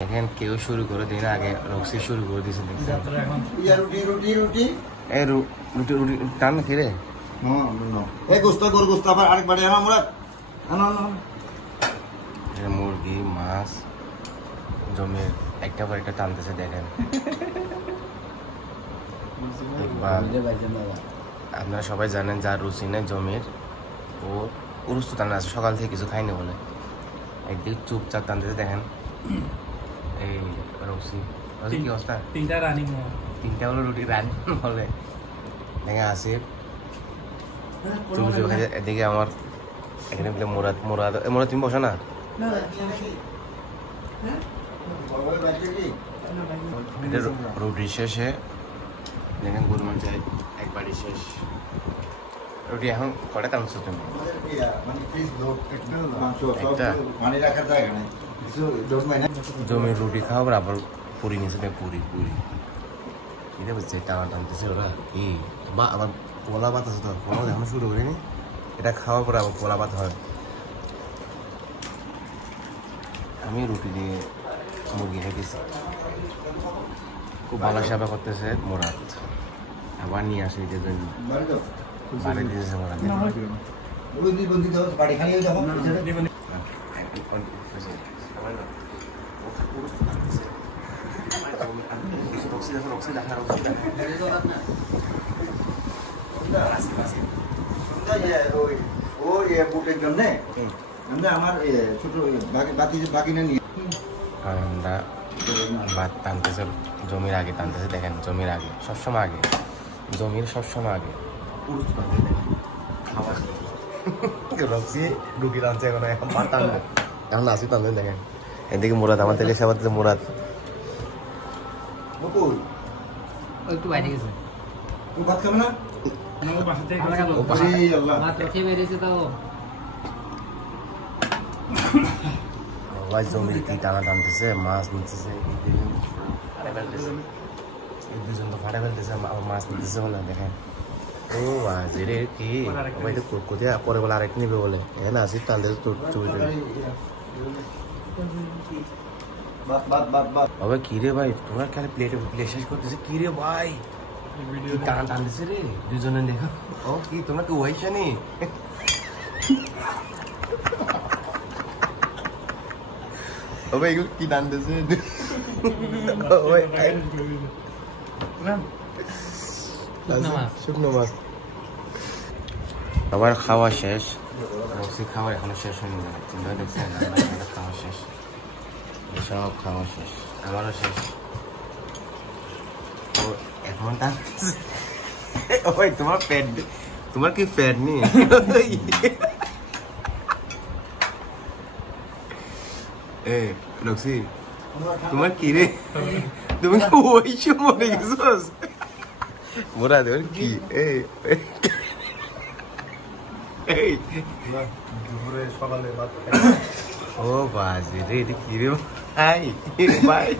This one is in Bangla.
দেখেন কেউ শুরু করে দিন আগে রক্সি শুরু করে দিয়েছে রুটি রুটি রুটি এই রুটি রুটি টান কি রে মুরগি মাছ জমির একটা পর একটা টানতেছে দেখেন। আপনারা সবাই জানেন যার রুচি নেই জমির ও উরুস্তু টানা আছে, সকাল থেকে কিছু খাইনি বলে একদিন চুপচাপ টানতেছে দেখেন। এই রক্সি কি অবস্থা? তিনটা হলো রুটি রানি বলে দেখে আসিফ এদিকে আমার এখানে বলে মোরাদ মোরাদ মোরাদ তুমি বসো না। রুটি শেষে দেখেন গুরমান চাই একবারই শেষ রুটি। এখন কটা টানছো তুমি? জমির রুটি খাও আবার পুরি নিচে পুরি পুরি এটা বুঝছে টানা টানতেছে ওরা কি বা আবার পোলা ভাত আছে তো পোলা এখন শুরু করিনি, এটা খাওয়ার পরে আবার পোলা ভাত হয়। আমি রুটি দিয়ে মুরগি খেতেছি, খুব ভালো সেবা করতেছে মোরাদ, আবার নিয়ে আসে এটার জন্য বাড়ি দিয়েছে মোরাদ। আমরা ভাত টানতেছে জমির আগে টানতেছে দেখেন, জমির আগে সবসময় আগে, জমির সবসময় আগে রক্সি রুটি টানছে এখন, এখন ভাত টানবে, এখন আসি টানবে দেখেন। এদিকে মোরাদ আমার থেকে সেবা দিতে মোরাদ একটু বাইরে গেছে ভাত খাবে না জমির কি টানা টানতেছে, মাছ নিতেছে, এই দুজন তো ফাটে ফেলতেছে, মাছ নিতেছে বলে দেখেন। ও আজি রে কি কোথায় পরে বলে আরেক নিবে বলে এখানে আসি টানতে চুরি বাবা কি রে ভাই তোমরা খালি প্লেটে প্লেট শেষ করতেছে কি রে ভাই টান টানতেছে রে দুজনে দেখো। ও কি তোমরা কি ওয়াইছা নি ভাই এগুলো কি টানতেছে শুকনো মাছ। আবার খাওয়া শেষ, রক্সি খাওয়া এখনো শেষ হয়নি, চিন্তা দেখছেন খাওয়া শেষ, সব খাওয়া শেষ, আমারও শেষ। তো এখন ওই তোমার পেট, তোমার কি পেট নেই? এ রক্সি তোমার কি রে, তুমি ওই মনে গেছোস মোরা দেওয়ার কি? ও বাজি রে এটা কি রে ভাই ভাই